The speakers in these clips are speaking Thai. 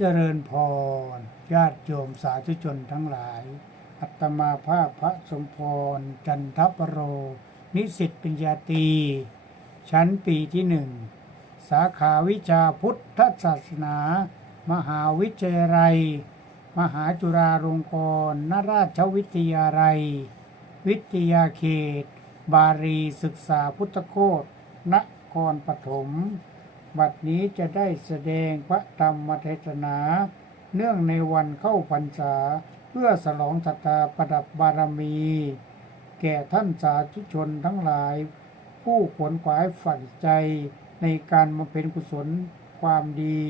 เจริญพร ญาติโยมสาธุชนทั้งหลาย อัตมาภาพพระสมพร จันทปโร นิสิตปริญญาตี ชั้นปีที่หนึ่ง สาขาวิชาพุทธศาสนา มหาวิทยาลัย มหาจุฬาลงกรณราชวิทยาลัย วิทยาเขต บารีศึกษาพุทธโคตนครปฐม บัดนี้จะได้แสดงพระธรรมเทศนา เนื่องในวันเข้าพรรษาเพื่อสลองศรัทธาประดับบารมี แก่ท่านสาธุชนทั้งหลาย ผู้ขวนขวายฝันใจในการมาเป็นกุศลความดี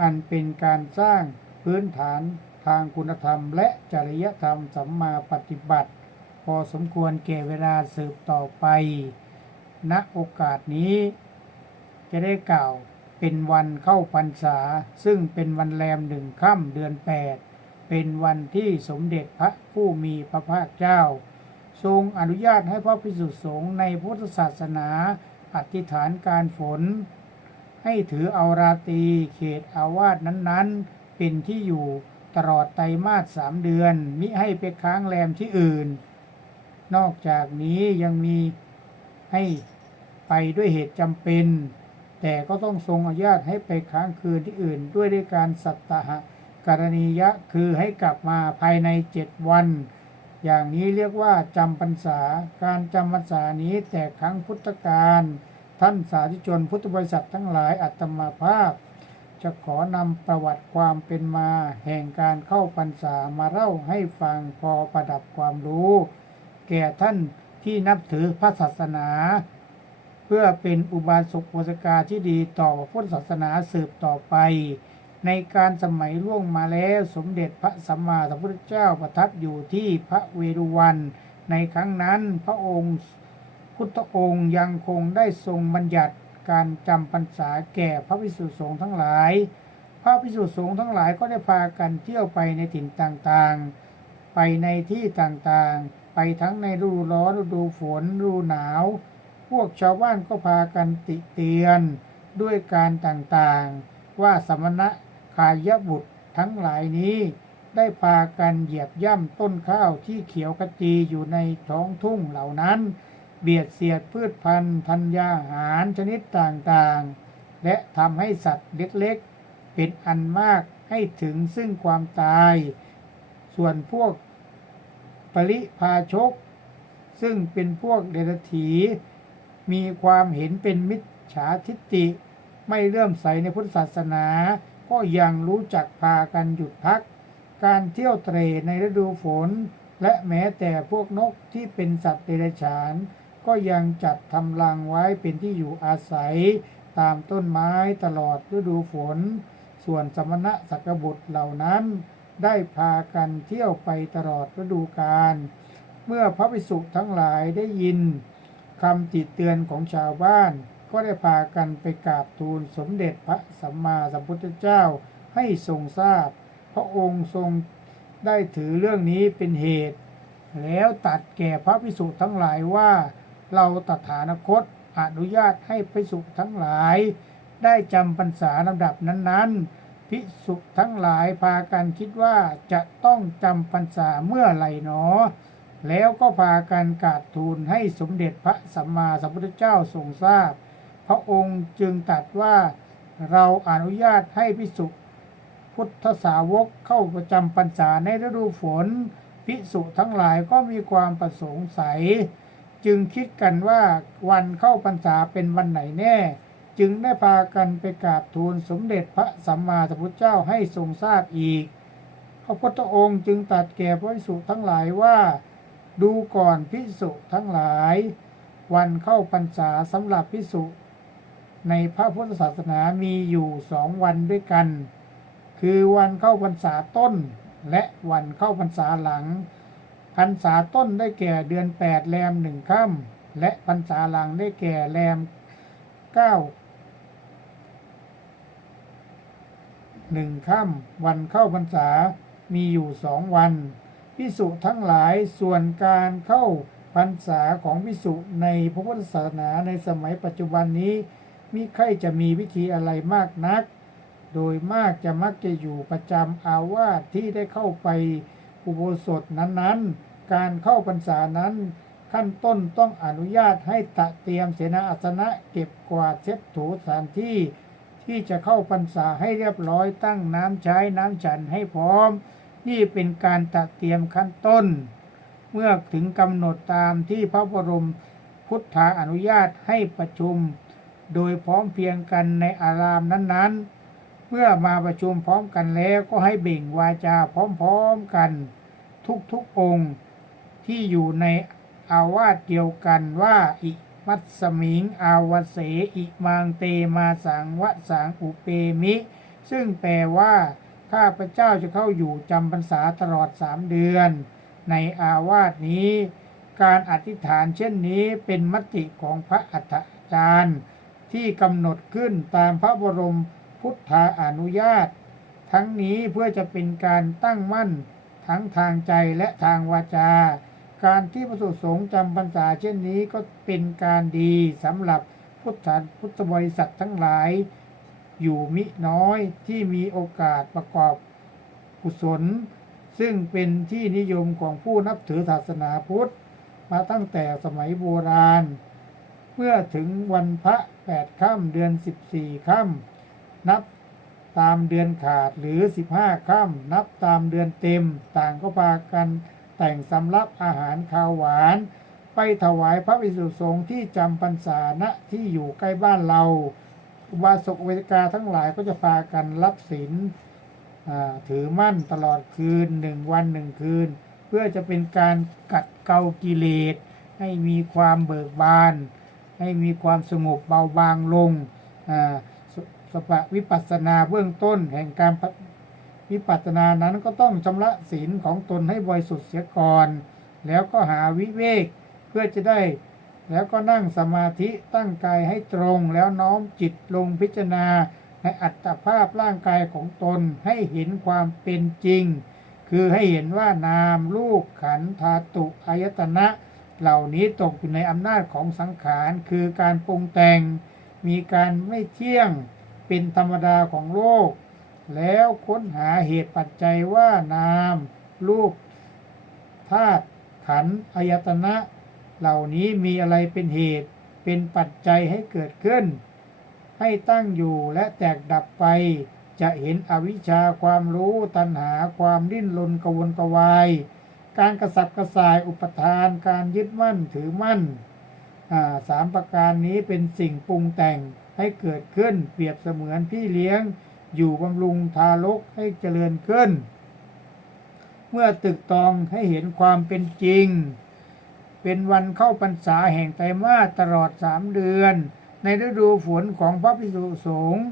อันเป็นการสร้างพื้นฐานทางคุณธรรมและจริยธรรมสัมมาปฏิบัติ พอสมควรแก่เวลาสืบต่อไปณโอกาสนี้ จะได้กล่าวเป็นวันเข้าพรรษา ซึ่งเป็นวันแรมหนึ่งค่ำเดือน8เป็นวันที่สมเด็จพระผู้มีพระภาคเจ้า ทรงอนุญาตให้พระภิกษุสงฆ์ในพุทธศาสนาอธิษฐานการฝน ให้ถือเอาราตีเขตอาวาสนั้นๆ เป็นที่อยู่ตลอดไตรมาสสามเดือน มิให้ไปค้างแรมที่อื่น นอกจากนี้ยังมีให้ไปด้วยเหตุจำเป็น แต่ก็ต้องทรงอนุญาตให้ไปค้างคืนที่อื่น ด้วยด้วยการสัตตหการณียะคือให้กลับมาภายในเจ็ดวัน อย่างนี้เรียกว่าจำพรรษา การจำพรรษานี้แต่ครั้งพุทธกาลท่านสาธุชนพุทธบริษัททั้งหลายอัตมาภาพ จะขอนำประวัติความเป็นมา แห่งการเข้าพรรษามาเล่าให้ฟังพอประดับความรู้ แก่ท่านที่นับถือพระศาสนา เพื่อเป็นอุบาสกอุบาสกาที่ดีต่อพุทธศาสนาสืบต่อไป ในการสมัยล่วงมาแล้วสมเด็จพระสัมมาสัมพุทธเจ้าประทับอยู่ที่พระเวรุวัน ในครั้งนั้นพระองค์พุทธองค์ยังคงได้ทรงบัญญัติการจำพรรษาแก่พระภิกษุสงฆ์ทั้งหลาย พระภิกษุสงฆ์ทั้งหลายก็ได้พากันเที่ยวไปในถิ่นต่างๆ ไปในที่ต่างๆ ไปทั้งในฤดูร้อนฤดูฝนฤดูหนาว พวกชาวบ้านก็พากันติเตียนด้วยการต่างๆ ว่าสมณะขายบุตรทั้งหลายนี้ ได้พากันเหยียบย่ำต้นข้าวที่เขียวกระจีอยู่ในท้องทุ่งเหล่านั้น เบียดเสียดพืชพันธุ์ธัญญาหารชนิดต่างๆ และทำให้สัตว์เล็กๆ เป็นอันมากให้ถึงซึ่งความตาย ส่วนพวกปริพาชก ซึ่งเป็นพวกเดรัจฉี มีความเห็นเป็นมิจฉาทิฏฐิไม่เลื่อมใสในพุทธศาสนา ก็ยังรู้จักพากันหยุดพัก การเที่ยวเตรในฤดูฝน และแม้แต่พวกนกที่เป็นสัตว์เดรัจฉาน ก็ยังจัดทำรังไว้เป็นที่อยู่อาศัย ตามต้นไม้ตลอดฤดูฝน ส่วนสมณะสักบุตรเหล่านั้น ได้พากันเที่ยวไปตลอดฤดูกาลเมื่อพระภิกษุทั้งหลายได้ยิน คำติเตือนของชาวบ้าน ก็ได้พากันไปกราบทูลสมเด็จพระสัมมาสัมพุทธเจ้าให้ทรงทราบ พระองค์ทรงได้ถือเรื่องนี้เป็นเหตุ แล้วตัดแก่พระภิกษุทั้งหลายว่า เราตถาคตอนุญาตให้ภิกษุทั้งหลาย ได้จำพรรษาลำดับนั้นๆภิกษุทั้งหลายพากันคิดว่าจะต้องจำพรรษาเมื่อไหร่หนอ แล้วก็พากันกราบทูลให้สมเด็จพระสัมมาสัมพุทธเจ้าทรงทราบ พระองค์จึงตรัสว่าเราอนุญาตให้ภิกษุพุทธสาวกเข้าประจำพรรษาในฤดูฝนภิกษุทั้งหลายก็มีความประสงค์ใส จึงคิดกันว่าวันเข้าพรรษาเป็นวันไหนแน่ จึงได้พากันไปกราบทูลสมเด็จพระสัมมาสัมพุทธเจ้าให้ทรงทราบอีก พระพุทธองค์จึงตรัสแก่พระภิกษุทั้งหลายว่า ดูก่อนพิสุทั้งหลาย วันเข้าพรรษาสำหรับพิสุในพระพุทธศาสนามีอยู่สองวันด้วยกัน คือวันเข้าพรรษาต้น และวันเข้าพรรษาหลัง พรรษาต้นได้แก่เดือนแปดแรมหนึ่งค่ำและพรรษาหลังได้แก่แรมเก้าหนึ่งค่ำวันเข้าพรรษามีอยู่สองวัน พิสุทั้งหลายส่วนการเข้าพรรษาของพิสุในพระพุทธศาสนาในสมัยปัจจุบันนี้มิใครจะมีวิธีอะไรมากนัก โดยมากจะมักจะอยู่ประจำอาวาสที่ได้เข้าไปอุโบสถนั้นๆ การเข้าพรรษานั้น ขั้นต้นต้องอนุญาตให้ตะเตรียมเสนาอาสนะเก็บกวาดเช็ดถูสถานที่ ที่จะเข้าพรรษาให้เรียบร้อยตั้งน้ำใช้น้ำฉันให้พร้อม นี่เป็นการตะเตรียมขั้นต้น เมื่อถึงกำหนดตามที่พระบรมพุทธาอนุญาตให้ประชุม โดยพร้อมเพียงกันในอารามนั้นๆ เมื่อมาประชุมพร้อมกันแล้วก็ให้เบ่งวาจาพร้อมๆกัน ทุกๆองค์ที่อยู่ในอาวาสเดียวกันว่าอิมัตสมิงอาวเส อิมังเตมาสังวะสังอุเปมิ ซึ่งแปลว่า ข้าพเจ้าจะเข้าอยู่จำพรรษาตลอดสามเดือน ในอาวาสนี้ การอธิษฐานเช่นนี้เป็นมติของพระอัฏฐาจารย์ ที่กำหนดขึ้นตามพระบรมพุทธาอนุญาต ทั้งนี้เพื่อจะเป็นการตั้งมั่นทั้งทางใจและทางวาจา การที่พระสุสงฆ์จำพรรษาเช่นนี้ก็เป็นการดีสำหรับพุทธพุทธบริษัททั้งหลาย อยู่มิน้อยที่มีโอกาสประกอบกุศล ซึ่งเป็นที่นิยมของผู้นับถือศาสนาพุทธ มาตั้งแต่สมัยโบราณ เมื่อถึงวันพระแปดค่ำเดือนสิบสี่ค่ำนับตามเดือนขาดหรือสิบห้าค่ำนับตามเดือนเต็ม ต่างก็พากันแต่งสำรับอาหารข้าวหวาน ไปถวายพระวิสุทธิสงฆ์ที่จำพรรษาณที่อยู่ใกล้บ้านเรา อุบาสกอุบาสิกาทั้งหลายก็จะพากันรับศีลถือมั่นตลอดคืนหนึ่งวันหนึ่งคืน เพื่อจะเป็นการกัดเกากิเลส ให้มีความเบิกบาน ให้มีความสงบเบาบางลงอ่าสสปะวิปัสสนาเบื้องต้นแห่งการวิปัสสนานั้นก็ต้องชำระศีลของตนให้บริสุทธิ์เสียก่อน แล้วก็หาวิเวกเพื่อจะได้ แล้วก็นั่งสมาธิตั้งกายให้ตรงแล้วน้อมจิตลงพิจารณา ในอัตภาพร่างกายของตนให้เห็นความเป็นจริง คือให้เห็นว่านามรูปขันธาตุอายตนะ เหล่านี้ตกอยู่ในอำนาจของสังขารคือการปรุงแต่ง มีการไม่เที่ยงเป็นธรรมดาของโลก แล้วค้นหาเหตุปัจจัยว่านาม รูปธาตุขันอายตนะ เหล่านี้มีอะไรเป็นเหตุ เป็นปัจจัยให้เกิดขึ้น ให้ตั้งอยู่และแตกดับไป จะเห็นอวิชชาความรู้ตัณหาความดิ้นรนกวนกวาย การกระสับกระส่ายอุปทาน การยึดมั่นถือมั่นาสามประการนี้เป็นสิ่งปรุงแต่งให้เกิดขึ้นเปรียบเสมือนพี่เลี้ยง อยู่บำรุงทารกให้เจริญขึ้น เมื่อตึกตองให้เห็นความเป็นจริง เป็นวันเข้าพรรษาแห่งไตรมาสตลอดสามเดือน ในฤดูฝนของพระพิสุสงฆ์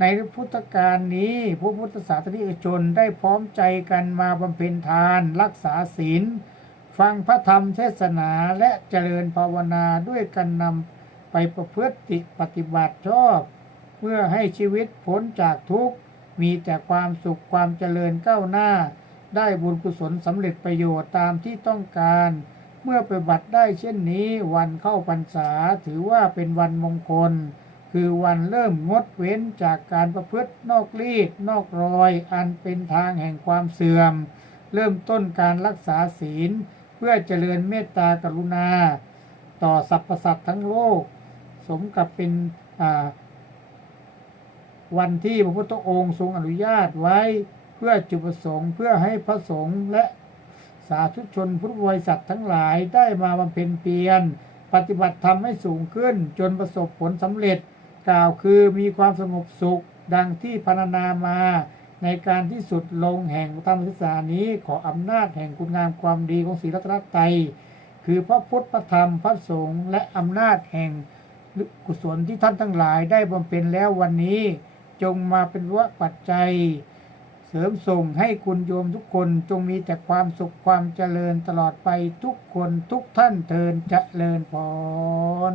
ในพุทธกาลนี้พระพุทธศาสนิกชนได้พร้อมใจกันมาบำเพ็ญทานรักษาศีล ฟังพระธรรมเทศนาและเจริญภาวนาด้วยกันนำไปประพฤติปฏิบัติชอบเพื่อให้ชีวิตพ้นจากทุกข์ มีแต่ความสุขความเจริญก้าวหน้า ได้บุญกุศลสำเร็จประโยชน์ตามที่ต้องการ เมื่อปฏิบัติได้เช่นนี้วันเข้าพรรษาถือว่าเป็นวันมงคล คือวันเริ่มงดเว้นจากการประพฤตินอกรีดนอกรอย อันเป็นทางแห่งความเสื่อม เริ่มต้นการรักษาศีล เพื่อเจริญเมตตากรุณา ต่อสรรพสัตว์ทั้งโลก สมกับเป็นวันที่พระพุทธองค์ทรงอนุญาตไว้เพื่อจุดประสงค์เพื่อให้พระสงฆ์และ สาธุชนพุทธบริษัททั้งหลายได้มาบำเพ็ญเพียรปฏิบัติธรรมให้สูงขึ้น จนประสบผลสำเร็จ กล่าวคือมีความสงบสุข ดังที่พรรณนามา ในการที่สุดลงแห่งธรรมศึกษานี้ขออำนาจแห่งคุณงามความดีของศรีรัตนตรัยคือพระพุทธพระธรรมพระสงฆ์และอำนาจแห่งกุศลที่ท่านทั้งหลายได้บำเพ็ญแล้ววันนี้ จงมาเป็นวะปัจจัย เสริมส่งให้คุณโยมทุกคนจงมีแต่ความสุขความเจริญตลอดไปทุกคนทุกท่านเทินเจริญพร